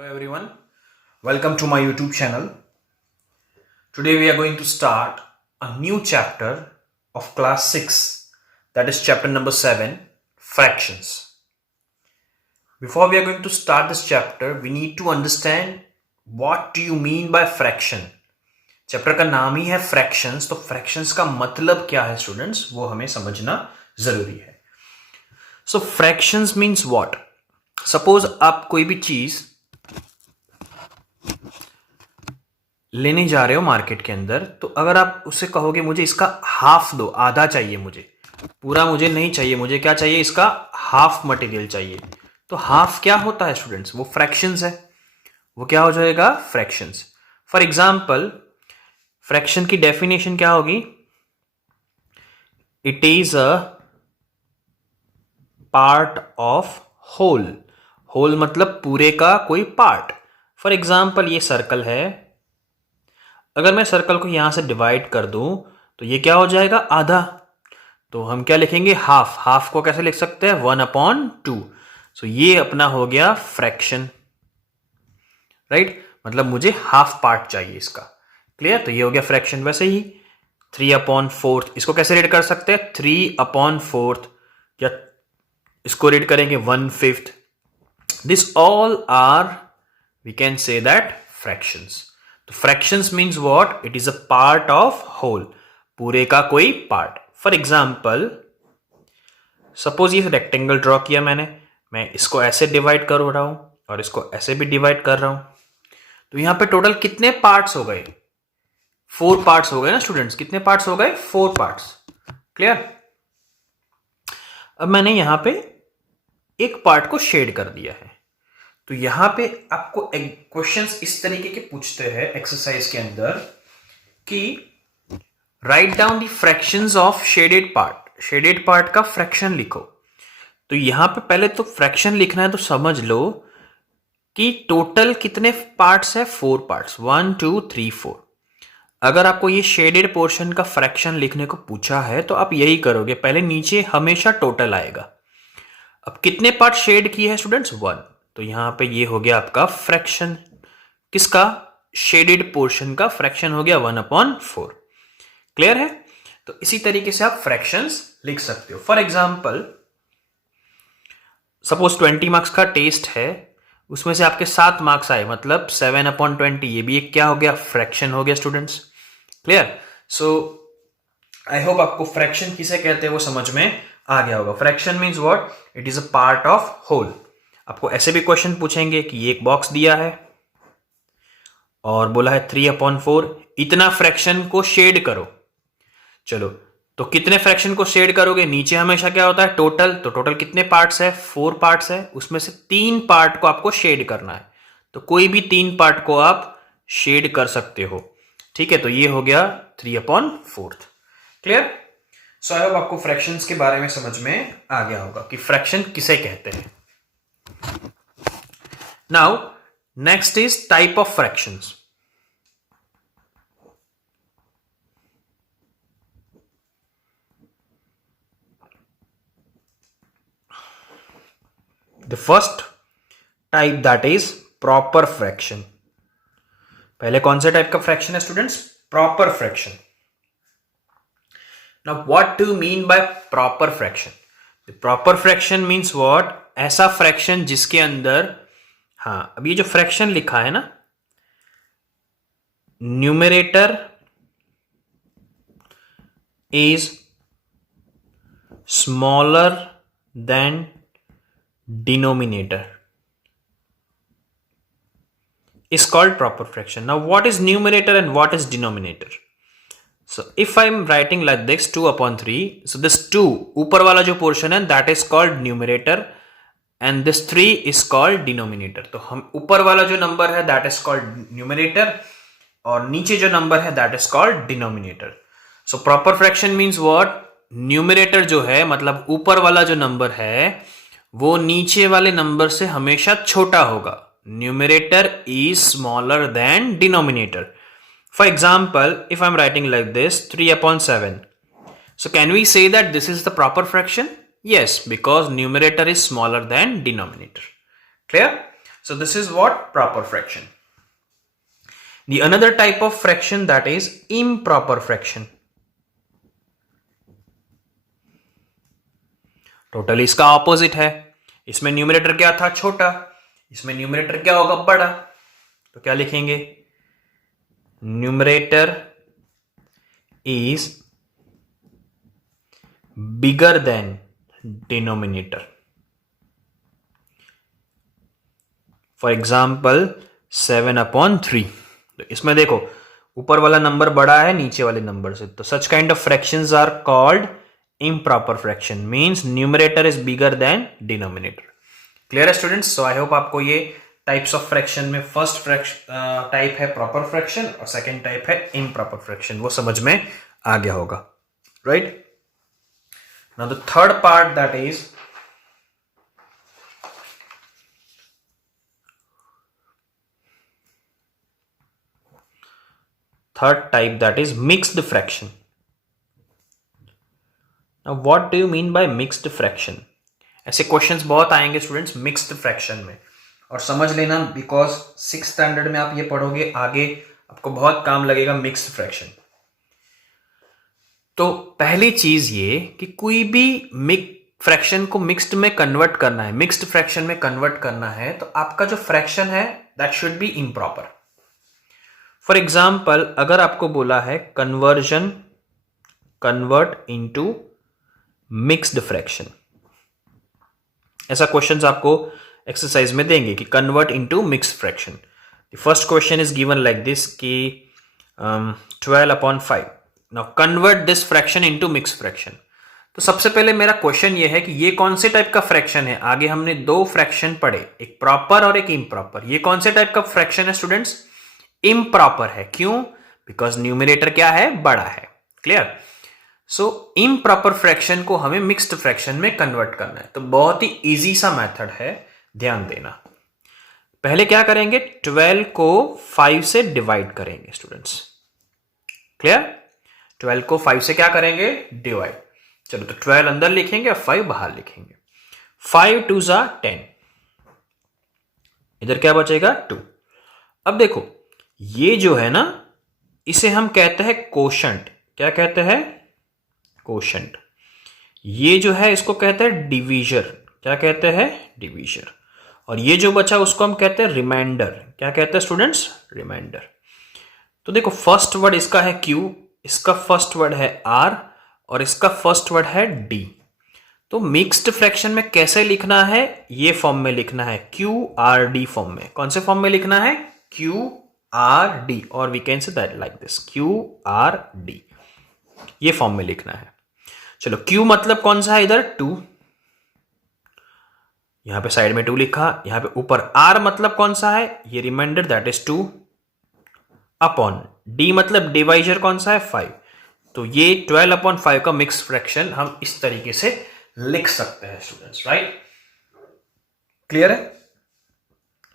Hello everyone, welcome to my YouTube channel. Today we are going to start a new chapter of class 6, that is chapter number 7, fractions. Before we are going to start this chapter, we need to understand what do you mean by fraction. Chapter का नाम ही है fractions, तो fractions का मतलब क्या है students, वो हमें समझना जरूरी है. सो फ्रैक्शंस मीन्स व्हाट. सपोज आप कोई भी चीज लेने जा रहे हो मार्केट के अंदर, तो अगर आप उससे कहोगे मुझे इसका हाफ दो, आधा चाहिए, मुझे पूरा मुझे नहीं चाहिए, मुझे क्या चाहिए, इसका हाफ मटेरियल चाहिए, तो हाफ क्या होता है स्टूडेंट्स, वो फ्रैक्शंस है. वो क्या हो जाएगा, फ्रैक्शंस. फॉर एग्जाम्पल फ्रैक्शन की डेफिनेशन क्या होगी, it is a part of whole. Whole मतलब पूरे का कोई पार्ट. फॉर एग्जाम्पल ये सर्कल है, अगर मैं सर्कल को यहां से डिवाइड कर दूं तो ये क्या हो जाएगा, आधा. तो हम क्या लिखेंगे, हाफ. हाफ को कैसे लिख सकते हैं, 1/2. सो ये अपना हो गया फ्रैक्शन, राइट. मतलब मुझे हाफ पार्ट चाहिए इसका. क्लियर. तो ये हो गया फ्रैक्शन. वैसे ही 3/4, इसको कैसे रीड कर सकते हैं, 3/4, या इसको रीड करेंगे 1/5. This all are, we can say that, fractions. तो fractions means what, it is a part of whole, पूरे का कोई पार्ट. फॉर एग्जाम्पल सपोज ये रेक्टेंगल ड्रॉ किया मैंने, मैं इसको ऐसे डिवाइड कर रहा हूं और इसको ऐसे भी डिवाइड कर रहा हूं, तो यहां पे टोटल कितने पार्ट्स हो गए, 4 पार्ट्स हो गए ना स्टूडेंट्स. कितने पार्ट्स हो गए, 4 पार्ट्स. क्लियर. अब मैंने यहां पे एक पार्ट को शेड कर दिया है, तो यहां पे आपको क्वेश्चंस इस तरीके के पूछते हैं एक्सरसाइज के अंदर कि write down the fractions of shaded part. Shaded part का फ्रैक्शन लिखो. तो यहां पे पहले तो फ्रैक्शन लिखना है, तो समझ लो कि टोटल कितने पार्ट्स है, 4 पार्ट्स, 1 2 3 4. अगर आपको ये शेडेड पोर्शन का फ्रैक्शन लिखने को पूछा है तो आप यही करोगे, पहले नीचे हमेशा टोटल आएगा. अब कितने पार्ट शेड किए हैं स्टूडेंट्स, 1. तो यहां पे ये हो गया आपका फ्रैक्शन. किसका, शेडेड पोर्शन का फ्रैक्शन हो गया 1/4. क्लियर है. तो इसी तरीके से आप फ्रैक्शंस लिख सकते हो. फॉर एग्जाम्पल सपोज 20 मार्क्स का टेस्ट है, उसमें से आपके 7 मार्क्स आए, मतलब 7/20. ये भी एक क्या हो गया, फ्रैक्शन हो गया students. Clear. So I hope आपको फ्रैक्शन किसे कहते हैं वो समझ में आ गया होगा. Fraction means what, it is a part of whole. आपको ऐसे भी क्वेश्चन पूछेंगे कि एक बॉक्स दिया है और बोला है 3/4, इतना फ्रैक्शन को शेड करो. चलो, तो कितने फ्रैक्शन को शेड करोगे, नीचे हमेशा क्या होता है, टोटल. तो टोटल कितने पार्ट्स है, 4 पार्ट्स है, उसमें से 3 पार्ट को आपको शेड करना है. तो कोई भी 3 पार्ट को आप शेड कर सकते हो. ठीक है. तो ये हो गया 3/4. क्लियर. सो आई होप आपको फ्रैक्शंस के बारे में समझ में आ गया होगा कि फ्रैक्शन किसे कहते हैं. Now next is type of fractions. The first type, that is proper fraction. पहले कौन से टाइप का फ्रैक्शन है students, proper fraction. Now what do you mean by proper fraction? The proper fraction means what, ऐसा fraction जिसके अंदर, हाँ अब ये जो फ्रैक्शन लिखा है ना, numerator is smaller then denominator is called proper fraction. Now what is numerator and what is denominator? So if I am writing like this 2/3, so this 2 ऊपर वाला जो portion है that is called numerator and this 3 is called denominator. तो हम ऊपर वाला जो number है that is called numerator और नीचे जो नंबर है that is called denominator. So proper fraction means what, numerator जो है मतलब ऊपर वाला जो नंबर है वो नीचे वाले नंबर से हमेशा छोटा होगा. Numerator is smaller than denominator. For example if I am writing like this 3/7, so can we say that this is the proper fraction? Yes, because numerator is smaller than denominator. Clear? So this is what proper fraction. The another type of fraction that is improper fraction. Totally इसका opposite है. इसमें numerator क्या था? छोटा. इसमें numerator क्या होगा? बड़ा. तो क्या लिखेंगे? Numerator is bigger than denominator. For example 7/3. तो इसमें देखो ऊपर वाला नंबर बड़ा है नीचे वाले नंबर से, तो such kind of fractions are called improper fraction, means numerator is bigger than denominator. Clear है students? So I hope आपको ये types of fraction में first type है proper fraction और second type है improper fraction, वो समझ में आ गया होगा, right? Now the third part that is third type that is mixed fraction. Now what do you mean by mixed fraction? ऐसे क्वेश्चंस बहुत आएंगे स्टूडेंट्स मिक्स्ड फ्रैक्शन में, और समझ लेना बिकॉज 6th स्टैंडर्ड में आप ये पढ़ोगे, आगे आपको बहुत काम लगेगा मिक्स्ड फ्रैक्शन. तो पहली चीज ये कि कोई भी फ्रैक्शन को मिक्स्ड में कन्वर्ट करना है, मिक्स्ड फ्रैक्शन में कन्वर्ट करना है, तो आपका जो फ्रैक्शन है that should be improper. For example अगर आपको बोला है कन्वर्ट इनटू मिक्स्ड फ्रैक्शन, ऐसा क्वेश्चंस आपको एक्सरसाइज में देंगे कि convert into mixed fraction. The first question is given like this कि 12/5. Now convert this fraction into mixed fraction. तो सबसे पहले मेरा क्वेश्चन ये है कि ये कौन से टाइप का फ्रैक्शन है. आगे हमने दो फ्रैक्शन पढ़े, एक प्रॉपर और एक इम्प्रॉपर. ये कौन से टाइप का फ्रैक्शन है स्टूडेंट्स? इम्प्रॉपर है. क्यों? बिकॉज न्यूमरेटर क्या है? बड़ा है. क्लियर? सो इम्प्रॉपर फ्रैक्शन को हमें मिक्स्ड फ्रैक्शन में कन्वर्ट करना है. तो बहुत ही इजी सा मेथड है, ध्यान देना. पहले क्या करेंगे? 12 को 5 से डिवाइड करेंगे स्टूडेंट्स. क्लियर? 12 को 5 से क्या करेंगे? डिवाइड. चलो तो 12 अंदर लिखेंगे और 5 बाहर लिखेंगे. 5 2 जा 10. इधर क्या बचेगा? 2. अब देखो ये जो है ना, इसे हम कहते हैं कोशंट. क्या कहते हैं? कोशंट. ये जो है इसको कहते हैं डिवीजर. क्या कहते हैं? डिवीजर. और ये जो बचा उसको हम कहते हैं रिमाइंडर. क्या कहते हैं स्टूडेंट्स? रिमाइंडर. तो देखो फर्स्ट वर्ड इसका है Q, इसका फर्स्ट वर्ड है R और इसका फर्स्ट वर्ड है D. तो मिक्स्ड फ्रैक्शन में कैसे लिखना है? ये फॉर्म में लिखना है, QRD फॉर्म में. कौन से फॉर्म में लिखना है? QRD, और we can say that like this, QRD. ये फॉर्म में लिखना है. चलो Q मतलब कौन सा है? इधर 2, यहां पे साइड में 2 लिखा, यहां पे ऊपर R मतलब कौन सा है? ये remainder that is 2 upon D मतलब डिवाइजर कौन सा है? 5. तो ये 12/5 का मिक्स फ्रैक्शन हम इस तरीके से लिख सकते हैं स्टूडेंट्स, राइट? क्लियर है?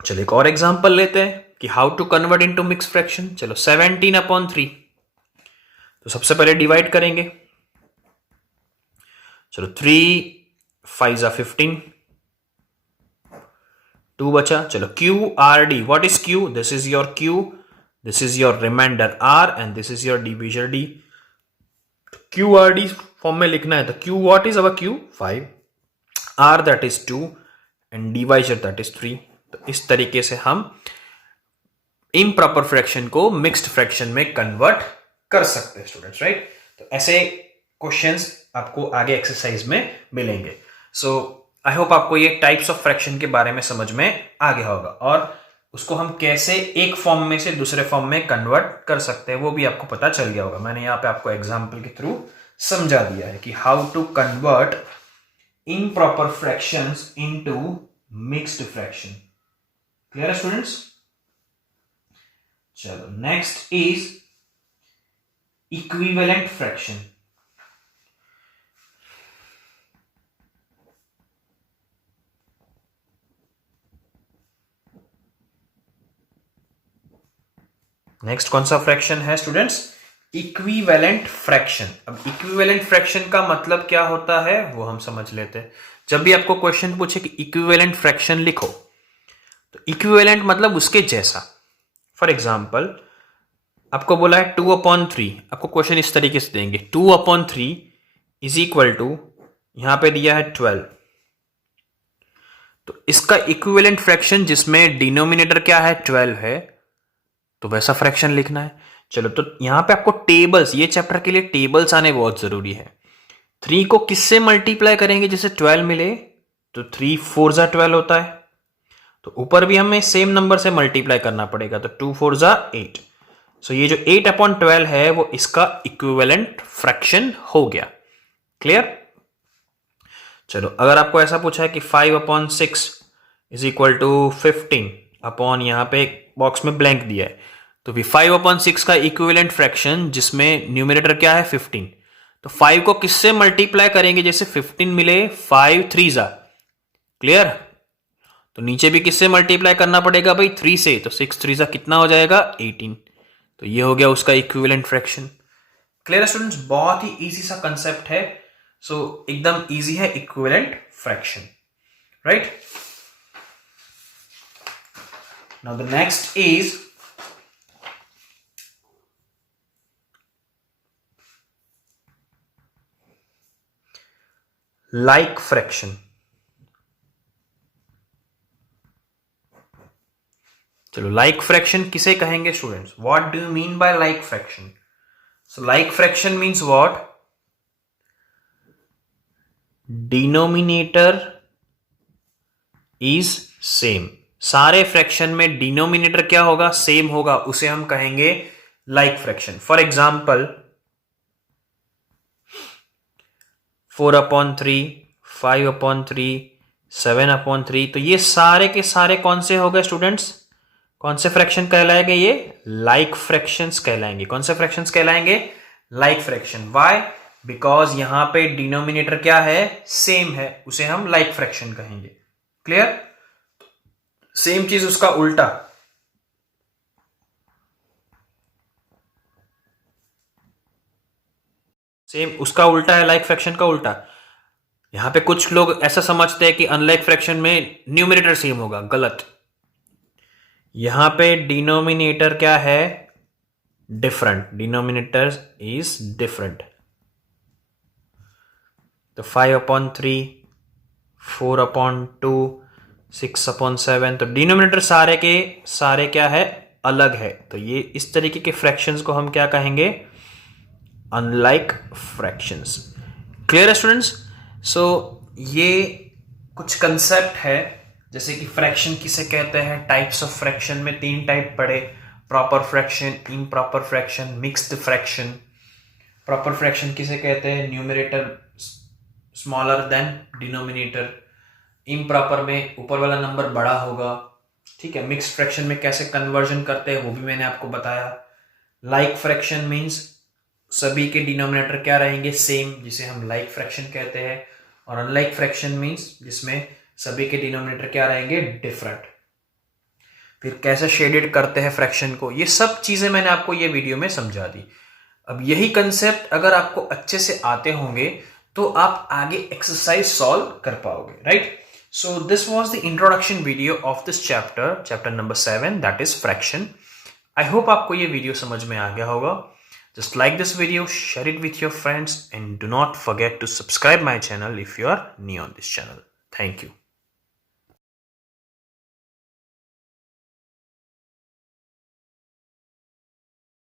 चलो एक और एग्जांपल लेते हैं कि how to convert into mix fraction. चलो 17/3. तो सबसे पहले डिवाइड करेंगे. चलो 3 5 जा 15. 2 बचा. चलो QRD. What is Q? This is your Q, this is your remainder R and this is your divisor D. QRD form में लिखना है. तो Q, what is our Q? 5, R that is 2 and divisor that is 3. तो इस तरीके से हम improper fraction को मिक्स्ड फ्रैक्शन में कन्वर्ट कर सकते हैं स्टूडेंट्स, राइट? तो ऐसे क्वेश्चंस आपको आगे एक्सरसाइज में मिलेंगे. सो आई होप आपको ये टाइप्स ऑफ फ्रैक्शन के बारे में समझ में आ गया होगा, और उसको हम कैसे एक फॉर्म में से दूसरे फॉर्म में कन्वर्ट कर सकते हैं वो भी आपको पता चल गया होगा. मैंने यहाँ पे आपको एग्जाम्पल के थ्रू समझा दिया है कि how to convert improper fractions into mixed fraction. Clear है स्टूडेंट्स? चलो next is equivalent fraction. Next कौन सा फ्रैक्शन है स्टूडेंट्स? Equivalent fraction. अब इक्विवेलेंट फ्रैक्शन का मतलब क्या होता है वो हम समझ लेते हैं. जब भी आपको क्वेश्चन पूछे कि इक्विवेलेंट फ्रैक्शन लिखो, तो इक्विवेलेंट मतलब उसके जैसा। फॉर एग्जाम्पल आपको बोला है 2/3, आपको क्वेश्चन इस तरीके से देंगे 2/3 इज इक्वल टू, यहां पे दिया है 12, तो इसका इक्विवेलेंट फ्रैक्शन जिसमें डिनोमिनेटर क्या है 12 है, तो वैसा फ्रैक्शन लिखना है। चलो तो यहां पे आपको टेबल्स, ये चैप्टर के लिए टेबल्स आने बहुत जरूरी है। 3 को किससे मल्टीप्लाई करेंगे जिससे 12 मिले, तो 3 4 जा 12 होता है, तो ऊपर भी हमें सेम नंबर से मल्टीप्लाई करना पड़ेगा, तो 2 4 जा 8। सो ये जो 8/12 है वो इसका इक्विवेलेंट फ्रैक्शन हो गया। क्लियर? चलो अगर आपको ऐसा पूछा है कि 5/6 इज इक्वल टू 15 अपॉन, यहां पे एक बॉक्स में ब्लैंक दिया है, तो भी 5/6 का इक्विवेलेंट फ्रैक्शन जिसमें न्यूमरेटर क्या है 15, तो 5 को किससे मल्टीप्लाई करेंगे जैसे 15 मिले 5 3 जा। क्लियर? तो नीचे भी किससे मल्टीप्लाई करना पड़ेगा भाई 3 से, तो 6 3 जा कितना हो जाएगा 18, तो ये हो गया उसका इक्विवेलेंट फ्रैक्शन। Clear students? बहुत ही इजी सा कंसेप्ट है, सो एकदम इजी है equivalent fraction, right? Now the next is like fraction. चलो लाइक फ्रैक्शन किसे कहेंगे students? What do you mean by like fraction? So like fraction means what? Denominator is same. सारे fraction में denominator क्या होगा? सेम होगा, उसे हम कहेंगे लाइक फ्रैक्शन। फॉर एग्जाम्पल 4/3, 5/3, 7/3, तो ये सारे के सारे कौन से हो गए स्टूडेंट्स? कौन से फ्रैक्शन कहलाएंगे? ये लाइक फ्रैक्शंस कहलाएंगे। कौन से फ्रैक्शंस कहलाएंगे? Like fraction. व्हाई? बिकॉज यहां पे डिनोमिनेटर क्या है? सेम है, उसे हम लाइक फ्रैक्शन कहेंगे। क्लियर? सेम चीज उसका उल्टा, सेम उसका उल्टा है लाइक फ्रैक्शन का उल्टा। यहां पे कुछ लोग ऐसा समझते हैं कि अनलाइक फ्रैक्शन में न्यूमरेटर सेम होगा, गलत। यहां पे डिनोमिनेटर क्या है? Different, denominator is different. तो 5/3, 4/2, 6/7, तो डिनोमिनेटर सारे के सारे क्या है? अलग है, तो ये इस तरीके के फ्रैक्शंस को हम क्या कहेंगे? Unlike fractions. क्लियर है स्टूडेंट्स? सो ये कुछ कंसेप्ट है, जैसे कि फ्रैक्शन किसे कहते हैं, टाइप्स ऑफ फ्रैक्शन में 3 टाइप पढ़े, proper fraction, improper fraction, mixed fraction. Proper fraction किसे कहते हैं? Numerator smaller than denominator, improper में ऊपर वाला नंबर बड़ा होगा। ठीक है? मिक्स्ड फ्रैक्शन में कैसे कन्वर्जन करते हैं वो भी मैंने आपको बताया। लाइक फ्रैक्शन मीन्स सभी के डिनोमिनेटर क्या रहेंगे? सेम, जिसे हम लाइक फ्रैक्शन कहते हैं। और अनलाइक फ्रैक्शन मीन्स जिसमें सभी के डिनोमिनेटर क्या रहेंगे? डिफरेंट। फिर कैसे शेडेड करते हैं फ्रैक्शन को, ये सब चीजें मैंने आपको ये वीडियो में समझा दी। अब यही कंसेप्ट अगर आपको अच्छे से आते होंगे तो आप आगे एक्सरसाइज सॉल्व कर पाओगे, right? So this was the introduction video of this chapter number 7, that is fraction. I hope आपको ये वीडियो समझ में आ गया होगा। Just like this video, share it with your friends, and do not forget to subscribe my channel if you are new on this channel. Thank you.